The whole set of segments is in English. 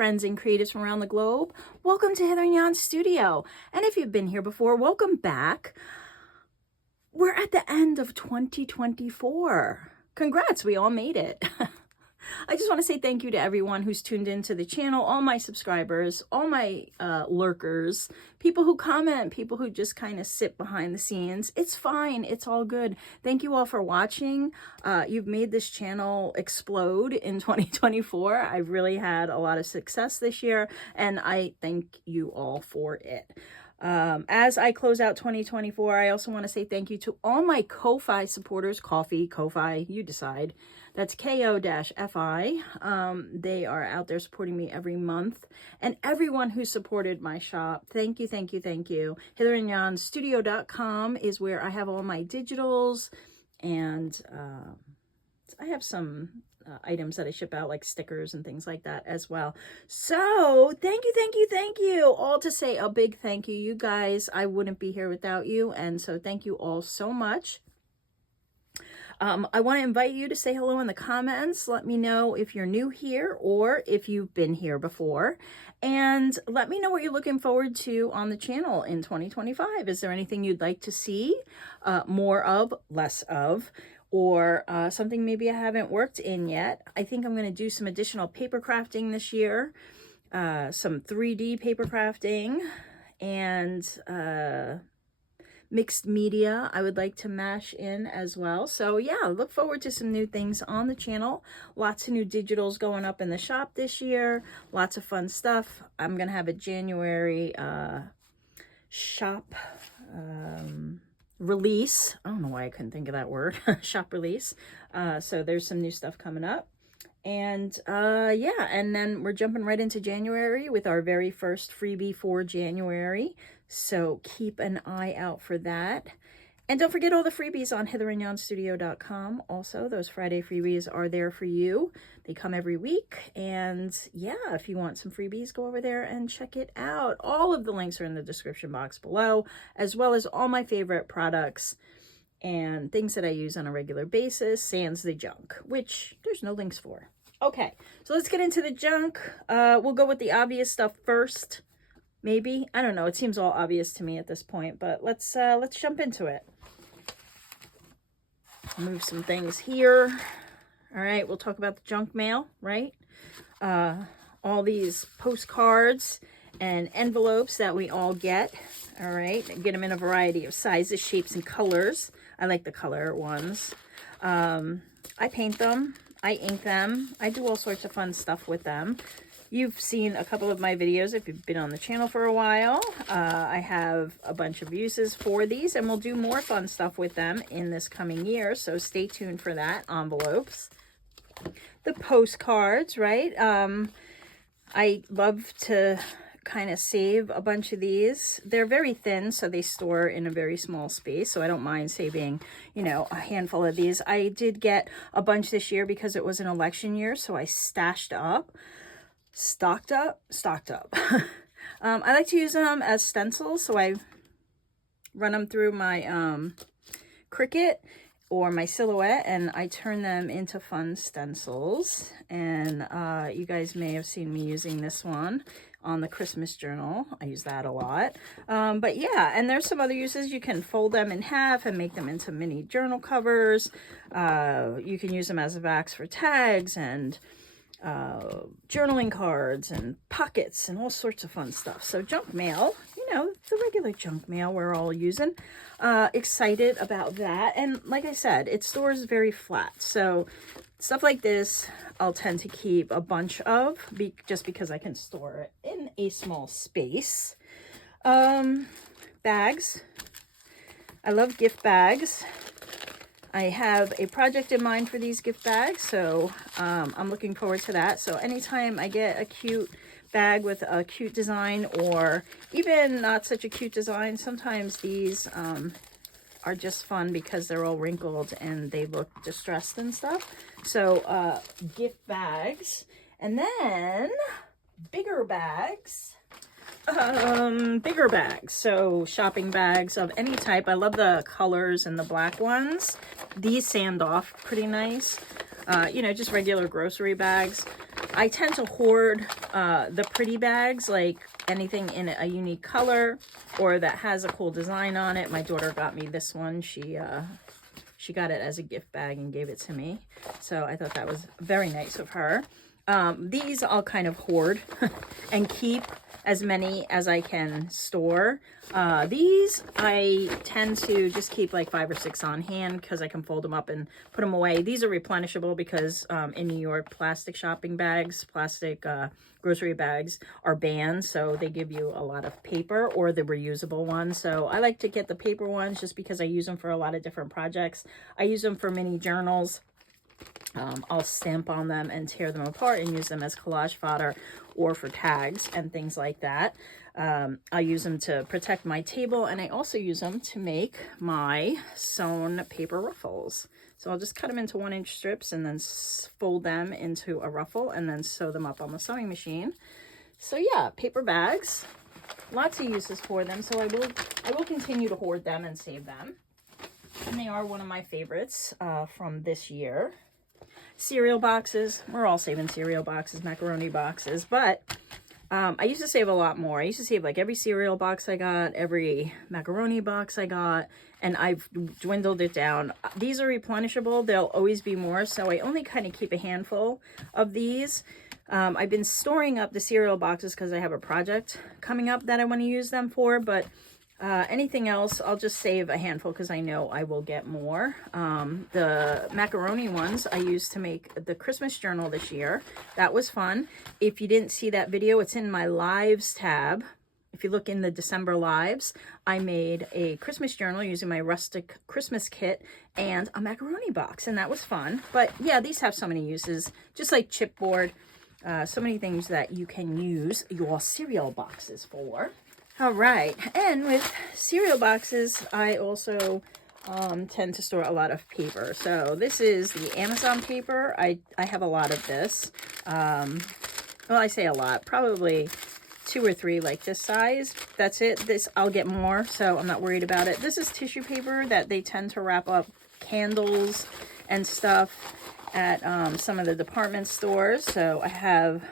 friends and creatives from around the globe. Welcome to Hither and Yon Studio. And if you've been here before, welcome back. We're at the end of 2024. Congrats, we all made it. I just want to say thank you to everyone who's tuned into the channel, all my subscribers, all my lurkers, people who comment, people who just kind of sit behind the scenes. It's fine. It's all good. Thank you all for watching. You've made this channel explode in 2024. I've really had a lot of success this year, and I thank you all for it. As I close out 2024, I also want to say thank you to all my Ko-Fi supporters. Ko-Fi, you decide. That's Ko-Fi. They are out there supporting me every month. And everyone who supported my shop, thank you, thank you, thank you. Hither and Yon Studio.com is where I have all my digitals. And I have some items that I ship out, like stickers and things like that as well. So thank you, thank you, thank you all. To say a big thank you. You guys, I wouldn't be here without you. And so thank you all so much. I want to invite you to say hello in the comments. Let me know if you're new here or if you've been here before. And let me know what you're looking forward to on the channel in 2025. Is there anything you'd like to see more of, less of, or something maybe I haven't worked in yet? I think I'm going to do some additional paper crafting this year, some 3D paper crafting, and mixed media I would like to mash in as well. So yeah, look forward to some new things on the channel. Lots of new digitals going up in the shop this year. Lots of fun stuff. I'm gonna have a January shop release. I don't know why I couldn't think of that word. Shop release. So there's some new stuff coming up. And yeah, and then we're jumping right into January with our very first freebie for January. So keep an eye out for that. And don't forget all the freebies on hitherandYonStudio.com. Also, those Friday freebies are there for you. They come every week. And yeah, if you want some freebies, go over there and check it out. All of the links are in the description box below, as well as all my favorite products and things that I use on a regular basis, sans the junk, which there's no links for. Okay, so let's get into the junk. We'll go with the obvious stuff first. Maybe, I don't know. It seems all obvious to me at this point, but let's jump into it. Move some things here. All right, we'll talk about the junk mail, right? All these postcards and envelopes that we all get. All right, get them in a variety of sizes, shapes, and colors. I like the color ones. I paint them. I ink them. I do all sorts of fun stuff with them. You've seen a couple of my videos if you've been on the channel for a while. I have a bunch of uses for these, and we'll do more fun stuff with them in this coming year, so stay tuned for that. Envelopes. The postcards, right? I love to kind of save a bunch of these. They're very thin, so they store in a very small space, so I don't mind saving, you know, a handful of these. I did get a bunch this year because it was an election year, so I stashed up. Stocked up. I like to use them as stencils, so I run them through my Cricut or my Silhouette, and I turn them into fun stencils. And you guys may have seen me using this one on the Christmas journal. I use that a lot. But yeah, and there's some other uses. You can fold them in half and make them into mini journal covers. You can use them as backs for tags and journaling cards and pockets and all sorts of fun stuff. So junk mail, you know, the regular junk mail we're all using. Excited about that. And like I said, it stores very flat. So stuff like this, I'll tend to keep a bunch of just because I can store it in a small space. Bags. I love gift bags. I have a project in mind for these gift bags, so I'm looking forward to that. So anytime I get a cute bag with a cute design, or even not such a cute design, sometimes these are just fun because they're all wrinkled and they look distressed and stuff. So gift bags. And then bigger bags. So shopping bags of any type. I love the colors and the black ones. These sand off pretty nice. You know, just regular grocery bags. I tend to hoard the pretty bags, like anything in a unique color or that has a cool design on it. My daughter got me this one. She got it as a gift bag and gave it to me. So I thought that was very nice of her. These I'll kind of hoard and keep as many as I can store. These I tend to just keep like 5 or 6 on hand because I can fold them up and put them away. These are replenishable because in New York, plastic shopping bags, plastic grocery bags are banned. So they give you a lot of paper or the reusable ones. So I like to get the paper ones just because I use them for a lot of different projects. I use them for mini journals. I'll stamp on them and tear them apart and use them as collage fodder or for tags and things like that. I use them to protect my table, and I also use them to make my sewn paper ruffles. So I'll just cut them into 1-inch strips and then fold them into a ruffle and then sew them up on the sewing machine. So yeah, paper bags, lots of uses for them. So I will continue to hoard them and save them. And they are one of my favorites from this year. Cereal boxes. We're all saving cereal boxes, macaroni boxes, but I used to save a lot more. I used to save like every cereal box I got, every macaroni box I got, and I've dwindled it down. These are replenishable. There'll always be more, so I only kind of keep a handful of these. I've been storing up the cereal boxes because I have a project coming up that I want to use them for, but anything else, I'll just save a handful because I know I will get more. The macaroni ones I used to make the Christmas journal this year. That was fun. If you didn't see that video, it's in my lives tab. If you look in the December lives, I made a Christmas journal using my rustic Christmas kit and a macaroni box, and that was fun. But yeah, these have so many uses, just like chipboard. So many things that you can use your cereal boxes for. All right, and with cereal boxes, I also tend to store a lot of paper. So this is the Amazon paper. I have a lot of this. Well, I say a lot, probably 2 or 3 like this size. That's it. This I'll get more, so I'm not worried about it. This is tissue paper that they tend to wrap up candles and stuff at some of the department stores. So I have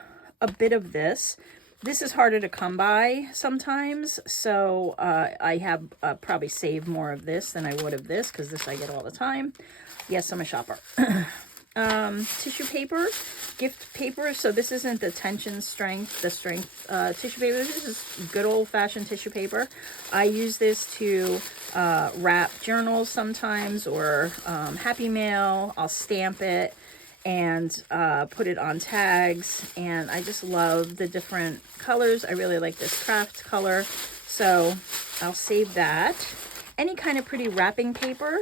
a bit of this. This is harder to come by sometimes, so I have probably saved more of this than I would of this, because this I get all the time. Yes, I'm a shopper. Tissue paper, gift paper. So this isn't the tension strength, the strength tissue paper. This is good old-fashioned tissue paper. I use this to wrap journals sometimes, or Happy Mail. I'll stamp it and put it on tags, and I just love the different colors. I really like this craft color, so I'll save that. Any kind of pretty wrapping paper.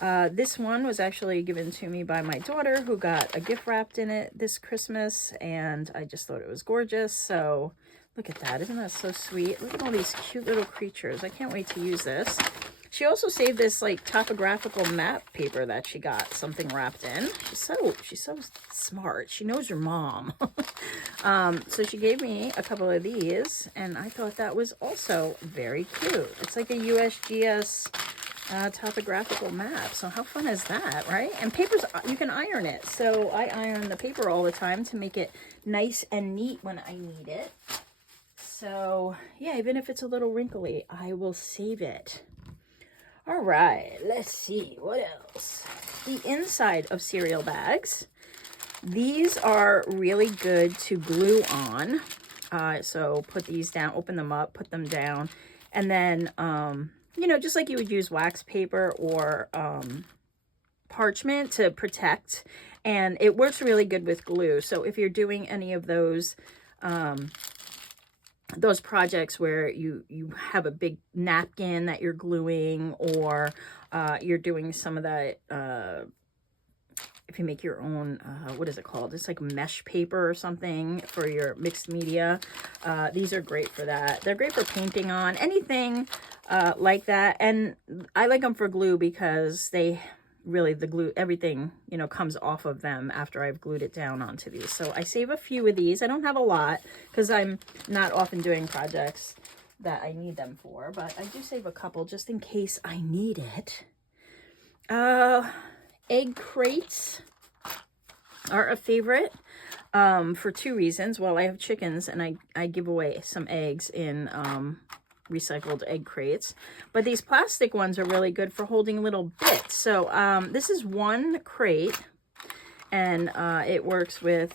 This one was actually given to me by my daughter, who got a gift wrapped in it this Christmas, and I just thought it was gorgeous. So look at that. Isn't that so sweet? Look at all these cute little creatures. I can't wait to use this. She also saved this like topographical map paper that she got something wrapped in. She's so smart. She knows her mom. So she gave me a couple of these, and I thought that was also very cute. It's like a USGS topographical map. So how fun is that, right? And papers, you can iron it. So I iron the paper all the time to make it nice and neat when I need it. So yeah, even if it's a little wrinkly, I will save it. All right, let's see, what else? The inside of cereal bags. These are really good to glue on. So put these down, open them up, put them down, and then, you know, just like you would use wax paper or parchment to protect. And it works really good with glue. So if you're doing any of those projects where you have a big napkin that you're gluing, or you're doing some of that, if you make your own, what is it called? It's like mesh paper or something for your mixed media. These are great for that. They're great for painting on, anything like that. And I like them for glue because they really, the glue, everything, you know, comes off of them after I've glued it down onto these. So I save a few of these. I don't have a lot because I'm not often doing projects that I need them for, but I do save a couple just in case I need it. Egg crates are a favorite. for two reasons. Well, I have chickens and I give away some eggs in recycled egg crates, but these plastic ones are really good for holding little bits. So this is one crate, and it works with,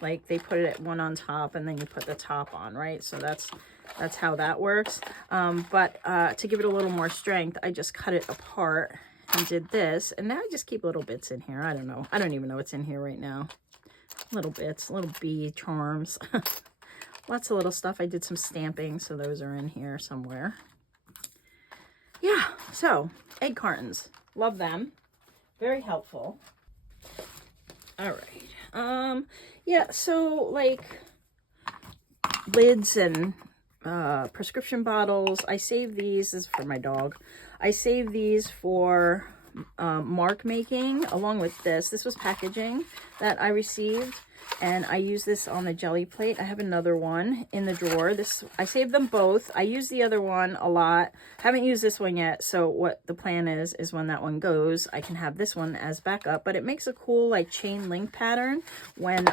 like, they put it one on top and then you put the top on, right? So that's how that works. But to give it a little more strength, I just cut it apart and did this, and now I just keep little bits in here. I don't know, I don't even know what's in here right now. Little bits, little bee charms. Lots of little stuff. I did some stamping, so those are in here somewhere. Yeah, so egg cartons, love them, very helpful. All right, yeah, so like lids and prescription bottles, I save these. This is for my dog. I save these for mark making, along with this. This was packaging that I received, and I use this on the jelly plate. I have another one in the drawer. This, I saved them both. I use the other one a lot. Haven't used this one yet, so what the plan is when that one goes, I can have this one as backup. But it makes a cool like chain link pattern when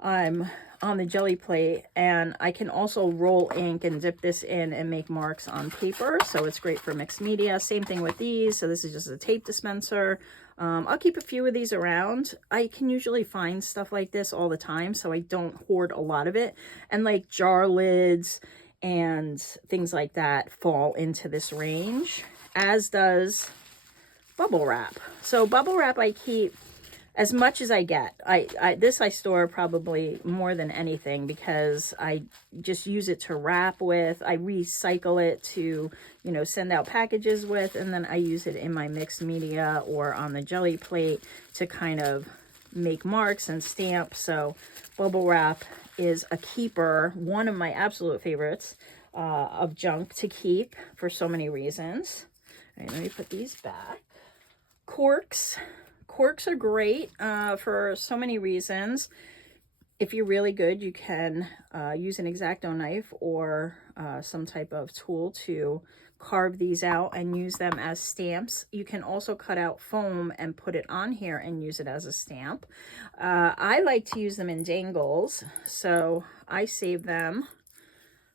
I'm on the jelly plate, and I can also roll ink and dip this in and make marks on paper, so it's great for mixed media. Same thing with these. So this is just a tape dispenser. I'll keep a few of these around. I can usually find stuff like this all the time, so I don't hoard a lot of it. And like jar lids and things like that fall into this range, as does bubble wrap. So bubble wrap I keep as much as I get. This I store probably more than anything, because I just use it to wrap with. I recycle it to, you know, send out packages with, and then I use it in my mixed media or on the jelly plate to kind of make marks and stamp. So bubble wrap is a keeper, one of my absolute favorites of junk to keep for so many reasons. All right, let me put these back. Corks. Corks are great for so many reasons. If you're really good, you can use an X-Acto knife or some type of tool to carve these out and use them as stamps. You can also cut out foam and put it on here and use it as a stamp. I like to use them in dangles, so I save them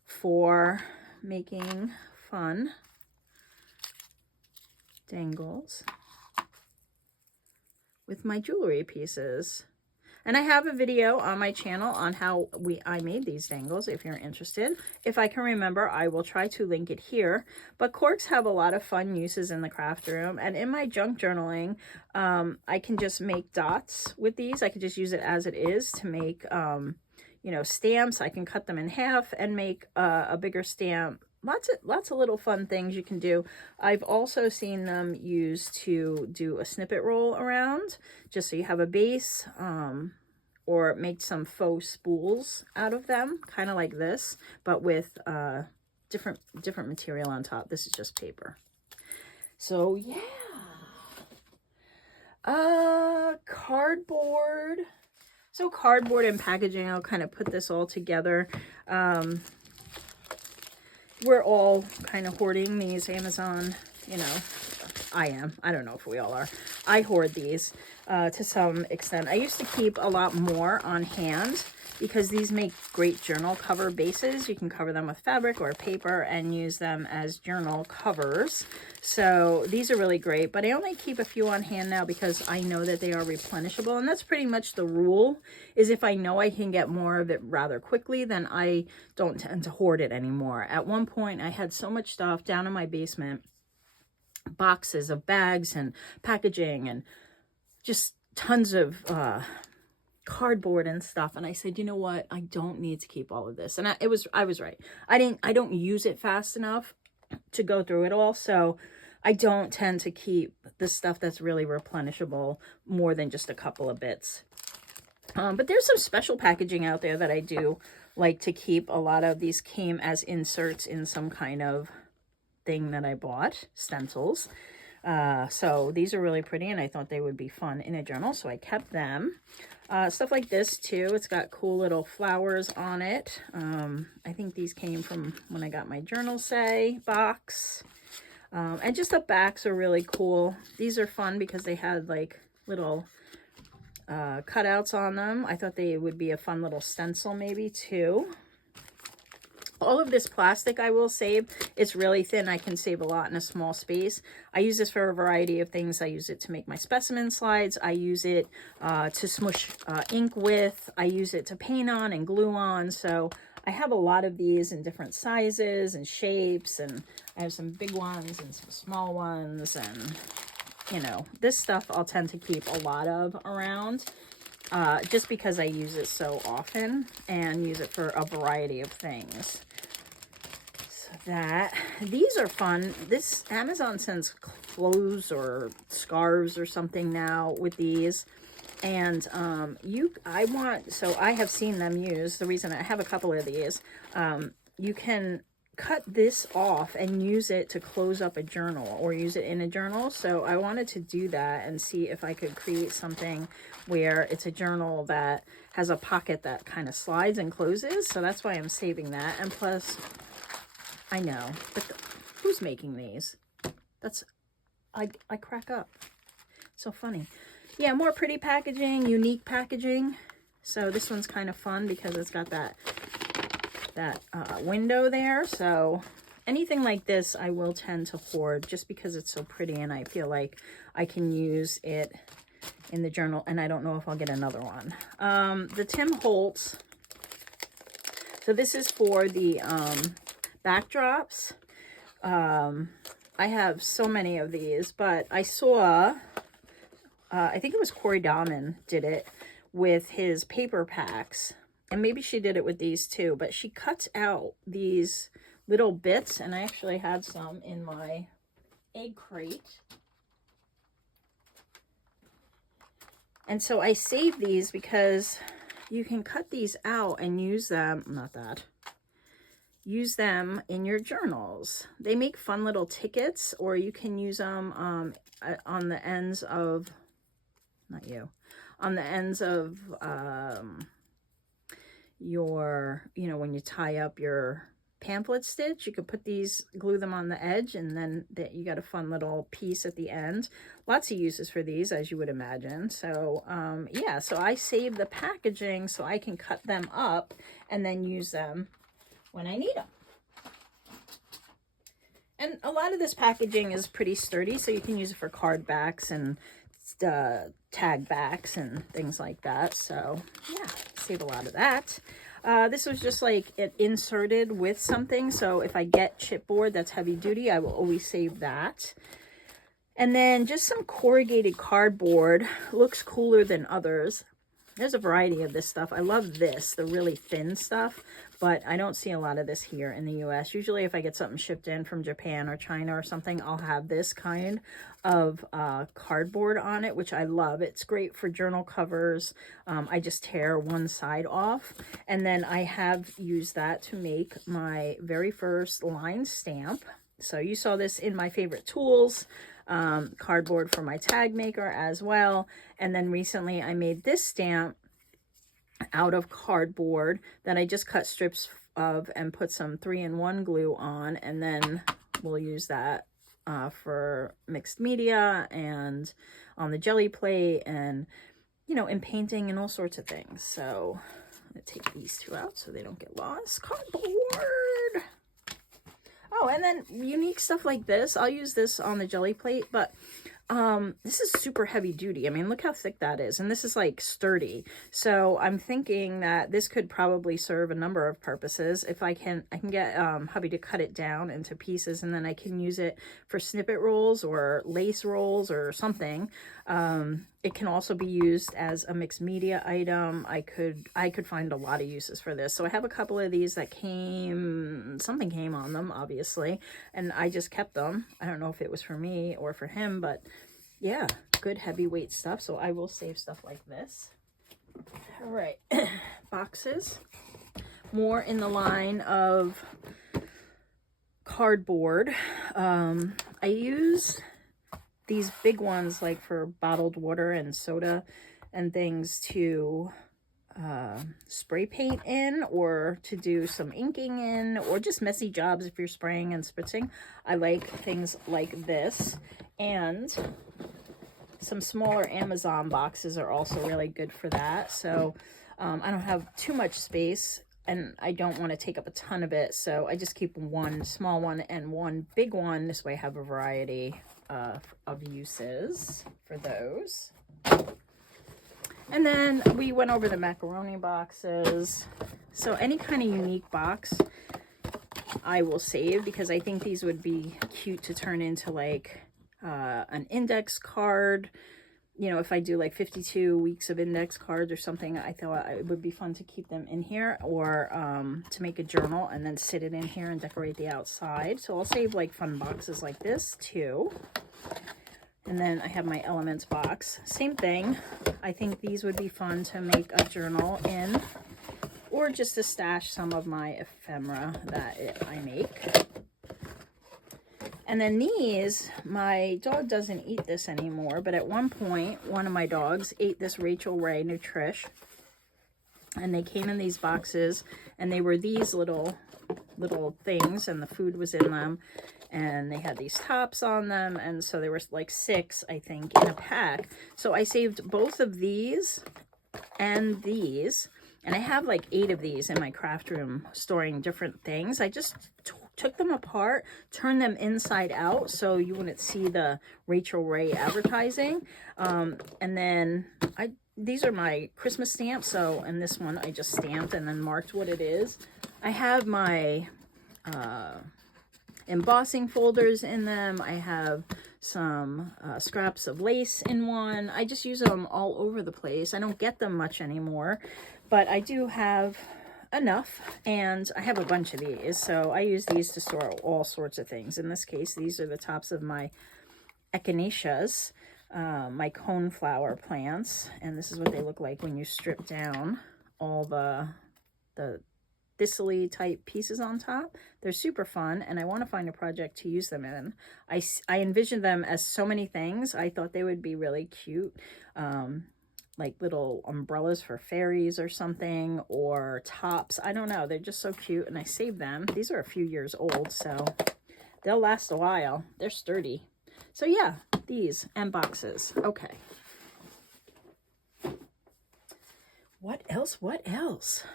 for making fun dangles with my jewelry pieces. And I have a video on my channel on how I made these dangles, if you're interested. If I can remember, I will try to link it here. But corks have a lot of fun uses in the craft room. And in my junk journaling, I can just make dots with these. I can just use it as it is to make, you know, stamps. I can cut them in half and make a bigger stamp. Lots of little fun things you can do. I've also seen them used to do a snippet roll around, just so you have a base, or make some faux spools out of them, kind of like this, but with different material on top. This is just paper. So yeah, cardboard. So cardboard and packaging, I'll kind of put this all together. We're all kind of hoarding these Amazon, you know, I am. I don't know if we all are. I hoard these to some extent. I used to keep a lot more on hand because these make great journal cover bases. You can cover them with fabric or paper and use them as journal covers. So these are really great, but I only keep a few on hand now because I know that they are replenishable. And that's pretty much the rule, is if I know I can get more of it rather quickly, then I don't tend to hoard it anymore. At one point, I had so much stuff down in my basement, boxes of bags and packaging and just tons of cardboard and stuff, and I said, you know what, I don't need to keep all of this. And I was right. I don't use it fast enough to go through it all, so I don't tend to keep the stuff that's really replenishable more than just a couple of bits. But there's some special packaging out there that I do like to keep. A lot of these came as inserts in some kind of thing that I bought, stencils. So these are really pretty, and I thought they would be fun in a journal, so I kept them. Stuff like this too. It's got cool little flowers on it. I think these came from when I got my journal say box. And just the backs are really cool. These are fun because they had like little cutouts on them. I thought they would be a fun little stencil maybe too. All of this plastic I will save. It's really thin. I can save a lot in a small space. I use this for a variety of things. I use it to make my specimen slides. I use it to smush ink with. I use it to paint on and glue on. So I have a lot of these in different sizes and shapes. And I have some big ones and some small ones. And, you know, this stuff I'll tend to keep a lot of around. Just because I use it so often and use it for a variety of things. So that, these are fun. This, Amazon sends clothes or scarves or something now with these. And so I have seen them used. The reason I have a couple of these, you can cut this off and use it to close up a journal or use it in a journal. So I wanted to do that and see if I could create something where it's a journal that has a pocket that kind of slides and closes. So that's why I'm saving that. And plus, I know, but who's making these? I crack up. So funny. Yeah, more pretty packaging, unique packaging. So this one's kind of fun because it's got that window there. So anything like this I will tend to hoard just because it's so pretty and I feel like I can use it in the journal, and I don't know if I'll get another one. The Tim Holtz. So this is for the backdrops. I have so many of these, but I saw, I think it was Corey Dahman did it with his paper packs. And maybe she did it with these too, but she cuts out these little bits, and I actually had some in my egg crate. And so I save these because you can cut these out and use them, use them in your journals. They make fun little tickets, or you can use them on the ends of, on the ends of, your, when you tie up your pamphlet stitch, you could put these, glue them on the edge, and then you got a fun little piece at the end. Lots of uses for these, as you would imagine. So yeah, so I save the packaging so I can cut them up and then use them when I need them. And a lot of this packaging is pretty sturdy, so you can use it for card backs and tag backs and things like that. So yeah, save a lot of that. This was just like it inserted with something, so if I get chipboard that's heavy duty, I will always save that. And then just some corrugated cardboard. Looks cooler than others. There's a variety of this stuff. I love this, the really thin stuff, but I don't see a lot of this here in the US. Usually if I get something shipped in from Japan or China or something, I'll have this kind of cardboard on it, which I love. It's great for journal covers. I just tear one side off, and then I have used that to make my very first line stamp. So you saw this in my favorite tools. Cardboard for my tag maker as well. And then recently I made this stamp out of cardboard that I just cut strips of and put some 3-in-1 glue on, and then we'll use that for mixed media and on the jelly plate and in painting and all sorts of things. So I'm gonna take these two out so they don't get lost. Cardboard. Oh, and then unique stuff like this. I'll use this on the jelly plate, but this is super heavy duty. I mean, look how thick that is. And this is like sturdy. So I'm thinking that this could probably serve a number of purposes. If I can get hubby to cut it down into pieces, and then I can use it for snippet rolls or lace rolls or something. It can also be used as a mixed media item. I could find a lot of uses for this. So I have a couple of these that something came on them, obviously, and I just kept them. I don't know if it was for me or for him, but yeah, good heavyweight stuff. So I will save stuff like this. All right, boxes. More in the line of cardboard. I use these big ones like for bottled water and soda and things to spray paint in, or to do some inking in, or just messy jobs if you're spraying and spritzing. I like things like this. And Some smaller Amazon boxes are also really good for that. So I don't have too much space and I don't want to take up a ton of it. So I just keep one small one and one big one. This way I have a variety of uses for those. And then we went over the macaroni boxes. So any kind of unique box I will save, because I think these would be cute to turn into like an index card. You know, if I do like 52 weeks of index cards or something, I thought it would be fun to keep them in here, or to make a journal and then sit it in here and decorate the outside. So I'll save like fun boxes like this too. And then I have my elements box. Same thing. I think these would be fun to make a journal in, or just to stash some of my ephemera that I make. And then these, my dog doesn't eat this anymore, but at one point, one of my dogs ate this Rachel Ray Nutrish. And they came in these boxes, and they were these little things, and the food was in them. And they had these tops on them, and so there were like 6, I think, in a pack. So I saved both of these and these, and I have like 8 of these in my craft room storing different things. I just took them apart, turned them inside out so you wouldn't see the Rachel Ray advertising. And then these are my Christmas stamps. So, and this one I just stamped and then marked what it is. I have my embossing folders in them. I have some scraps of lace in one. I just use them all over the place. I don't get them much anymore, but I do have enough, and I have a bunch of these, so I use these to store all sorts of things. In this case, these are the tops of my echinaceas, my coneflower plants, and this is what they look like when you strip down all the thistly type pieces on top. They're super fun, and I want to find a project to use them in. I envisioned them as so many things. I thought they would be really cute, like little umbrellas for fairies or something, or tops. I don't know. They're just so cute, and I saved them. These are a few years old, so they'll last a while. They're sturdy. So yeah, these and boxes. Okay. What else? What else?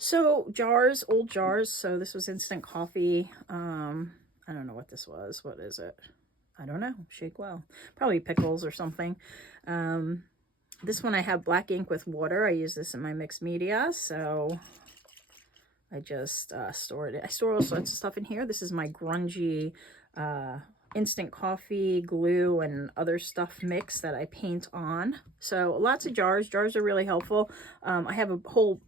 So jars, old jars. So this was instant coffee. I don't know what this was. What is it? I don't know. Shake well. Probably pickles or something. This one I have black ink with water. I use this in my mixed media. So I just stored it. I store all sorts of stuff in here. This is my grungy instant coffee, glue, and other stuff mix that I paint on. So lots of jars. Jars are really helpful. I have a whole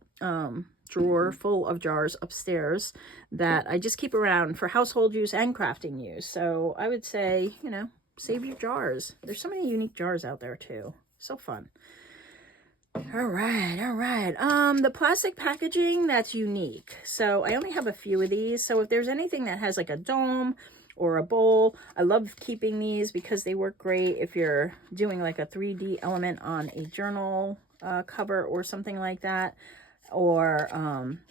drawer full of jars upstairs that I just keep around for household use and crafting use. So I would say, you know, save your jars. There's so many unique jars out there too. So fun. All right. The plastic packaging that's unique. So I only have a few of these. So if there's anything that has like a dome or a bowl, I love keeping these because they work great if you're doing like a 3D element on a journal cover or something like that, or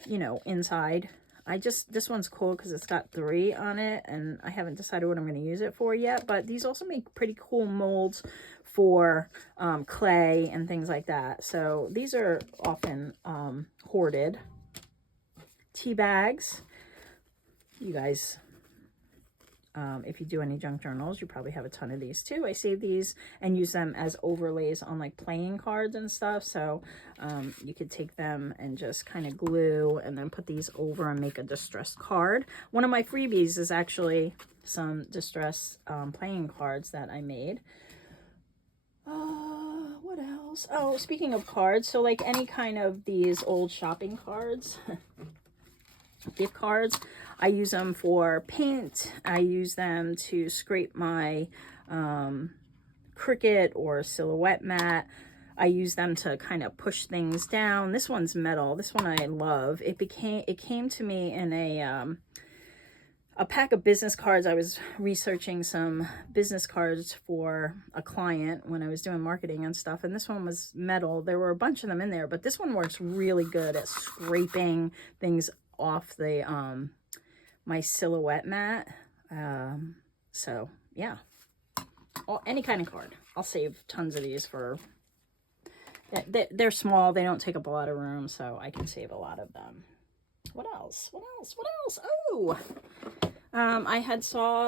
you know, inside. This one's cool because it's got 3 on it, and I haven't decided what I'm going to use it for yet, but these also make pretty cool molds for clay and things like that. So these are often hoarded. Tea bags. You guys, if you do any junk journals, you probably have a ton of these too. I save these and use them as overlays on like playing cards and stuff. So you could take them and just kind of glue and then put these over and make a distressed card. One of my freebies is actually some distressed playing cards that I made. What else? Oh, speaking of cards, so like any kind of these old shopping cards, gift cards, I use them for paint. I use them to scrape my Cricut or silhouette mat. I use them to kind of push things down. This one's metal. This one I love. It came to me in a pack of business cards. I was researching some business cards for a client when I was doing marketing and stuff, and this one was metal. There were a bunch of them in there, but this one works really good at scraping things off the my silhouette mat. So yeah, any kind of card. I'll save tons of these for, they're small, they don't take up a lot of room, so I can save a lot of them. What else? What else? What else? Oh, I had seen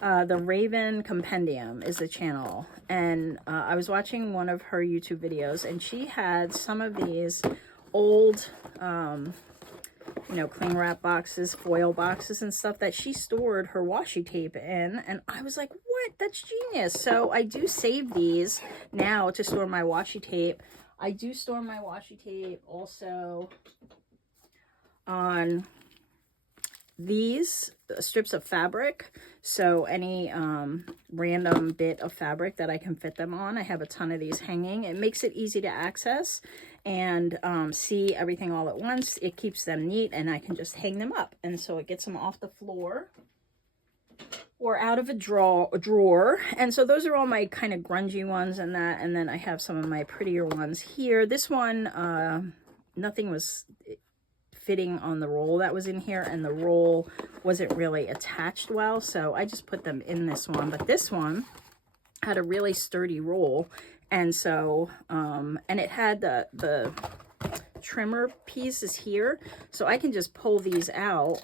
the Raven Compendium is the channel, and I was watching one of her YouTube videos, and she had some of these old you know, cling wrap boxes, foil boxes and stuff that she stored her washi tape in, and I was like, what? That's genius. So I do save these now to store my washi tape. I do store my washi tape also on these strips of fabric, so any random bit of fabric that I can fit them on. I have a ton of these hanging. It makes it easy to access and see everything all at once. It keeps them neat, and I can just hang them up, and so it gets them off the floor or out of a drawer. And so those are all my kind of grungy ones and that, and then I have some of my prettier ones here. This one, nothing was fitting on the roll that was in here, and the roll wasn't really attached well, so I just put them in this one. But this one had a really sturdy roll, and so and it had the trimmer pieces here, so I can just pull these out.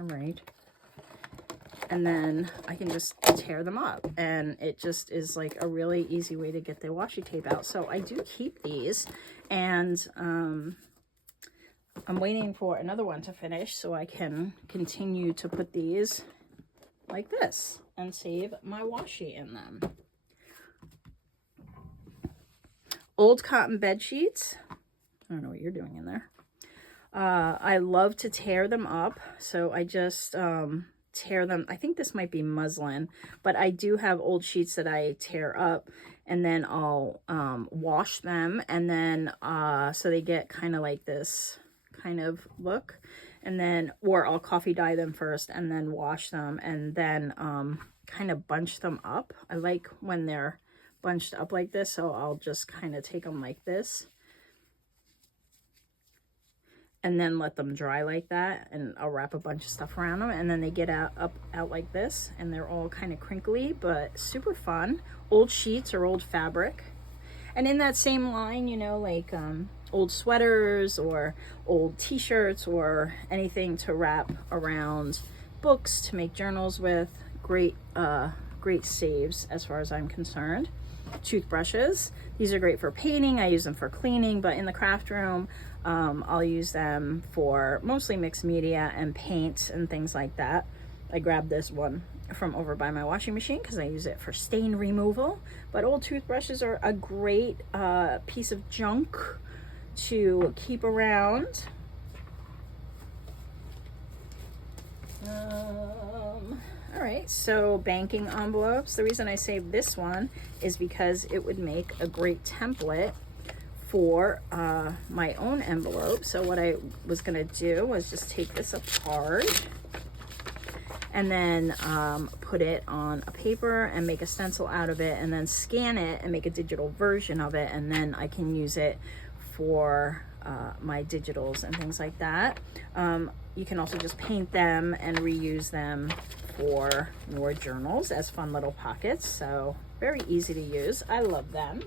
All right, and then I can just tear them up, and it just is like a really easy way to get the washi tape out. So I do keep these, and I'm waiting for another one to finish so I can continue to put these like this and save my washi in them. Old cotton bed sheets. I don't know what you're doing in there. I love to tear them up, so I just tear them. I think this might be muslin, but I do have old sheets that I tear up, and then I'll wash them, and then so they get kind of like this kind of look, and then, or I'll coffee dye them first and then wash them, and then kind of bunch them up. I like when they're bunched up like this, so I'll just kind of take them like this and then let them dry like that, and I'll wrap a bunch of stuff around them, and then they get out like this, and they're all kind of crinkly but super fun. Old sheets or old fabric. And in that same line, you know, like old sweaters or old t-shirts or anything to wrap around books to make journals with. Great saves as far as I'm concerned. Toothbrushes. These are great for painting. I use them for cleaning, but in the craft room, I'll use them for mostly mixed media and paint and things like that. I grabbed this one from over by my washing machine because I use it for stain removal. But old toothbrushes are a great piece of junk to keep around. All right, so banking envelopes. The reason I saved this one is because it would make a great template for my own envelope. So what I was gonna do was just take this apart and then put it on a paper and make a stencil out of it, and then scan it and make a digital version of it, and then I can use it for my digitals and things like that. You can also just paint them and reuse them for your journals as fun little pockets. So very easy to use. I love them.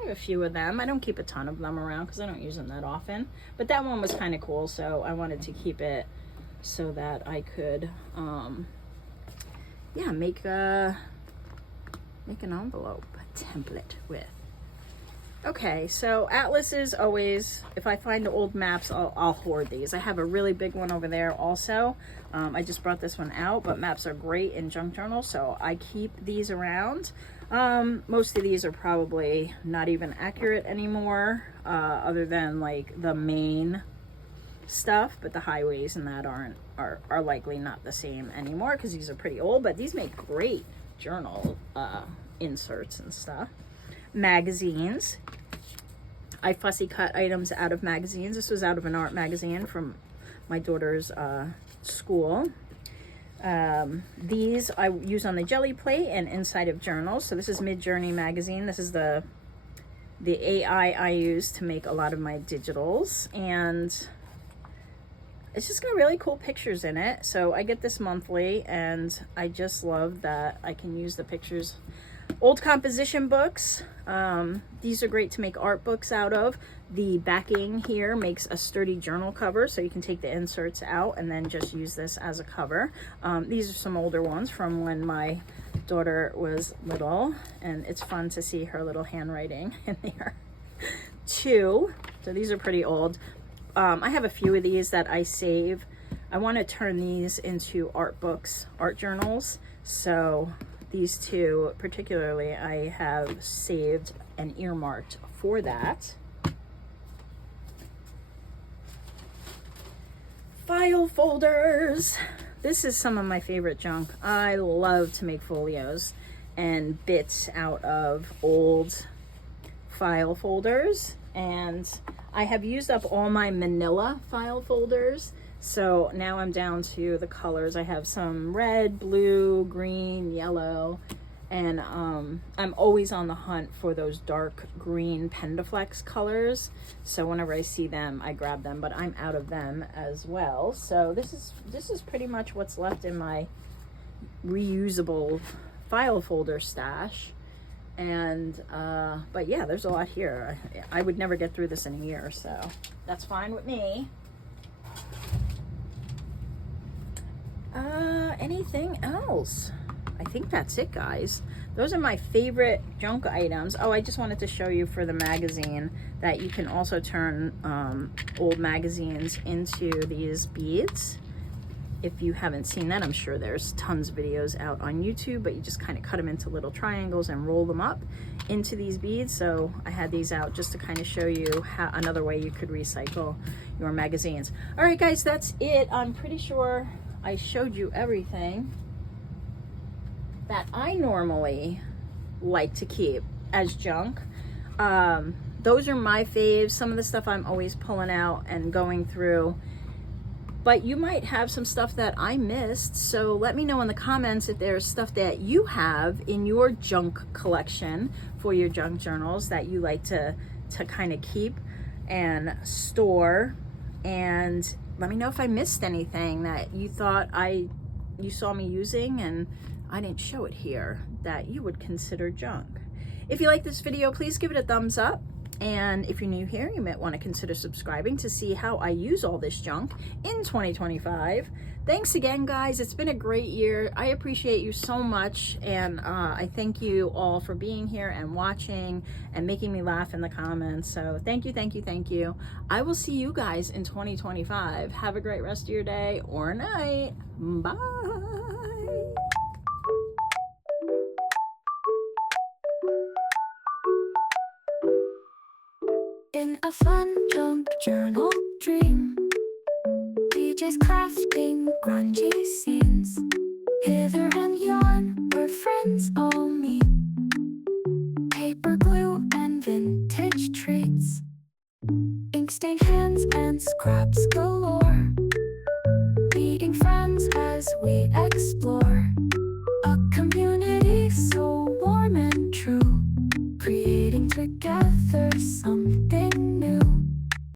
I have a few of them. I don't keep a ton of them around because I don't use them that often, but that one was kind of cool, so I wanted to keep it so that I could yeah, make an envelope template with. Okay, so atlases, always, if I find old maps, I'll hoard these. I have a really big one over there also. I just brought this one out, but maps are great in junk journals, so I keep these around. Most of these are probably not even accurate anymore, other than like the main stuff, but the highways and that are likely not the same anymore because these are pretty old, but these make great journal inserts and stuff. Magazines. I fussy cut items out of magazines. This was out of an art magazine from my daughter's school. These I use on the jelly plate and inside of journals. So this is Mid-Journey magazine. This is the AI I use to make a lot of my digitals, and it's just got really cool pictures in it. So I get this monthly, and I just love that I can use the pictures. Old composition books. These are great to make art books out of. The backing here makes a sturdy journal cover, so you can take the inserts out and then just use this as a cover. These are some older ones from when my daughter was little, and it's fun to see her little handwriting in there too. So these are pretty old. I have a few of these that I save. I want to turn these into art books, art journals. So these two particularly I have saved and earmarked for that. File folders. This is some of my favorite junk. I love to make folios and bits out of old file folders, and I have used up all my manila file folders, so now I'm down to the colors. I have some red, blue, green, yellow, and I'm always on the hunt for those dark green Pendaflex colors, so whenever I see them I grab them, but I'm out of them as well. So this is pretty much what's left in my reusable file folder stash. And but yeah, there's a lot here. I would never get through this in a year, so that's fine with me. Anything else? I think that's it, guys. Those are my favorite junk items. Oh, I just wanted to show you for the magazine that you can also turn old magazines into these beads. If you haven't seen that, I'm sure there's tons of videos out on YouTube, but you just kind of cut them into little triangles and roll them up into these beads. So I had these out just to kind of show you how another way you could recycle your magazines. All right, guys, that's it. I'm pretty sure I showed you everything that I normally like to keep as junk. Those are my faves. Some of the stuff I'm always pulling out and going through. But you might have some stuff that I missed, so let me know in the comments if there's stuff that you have in your junk collection for your junk journals that you like to kind of keep and store. And let me know if I missed anything that you thought you saw me using and I didn't show it here that you would consider junk. If you like this video, please give it a thumbs up. And if you're new here, you might want to consider subscribing to see how I use all this junk in 2025. Thanks again, guys. It's been a great year. I appreciate you so much. And I thank you all for being here and watching and making me laugh in the comments. So thank you, thank you, thank you. I will see you guys in 2025. Have a great rest of your day or night. Bye. In a fun junk journal dream, DJ's crafting grungy scenes. Hither and yon, where friends all meet. Paper glue and vintage treats. Ink stained hands and scraps galore. Meeting friends as we explore.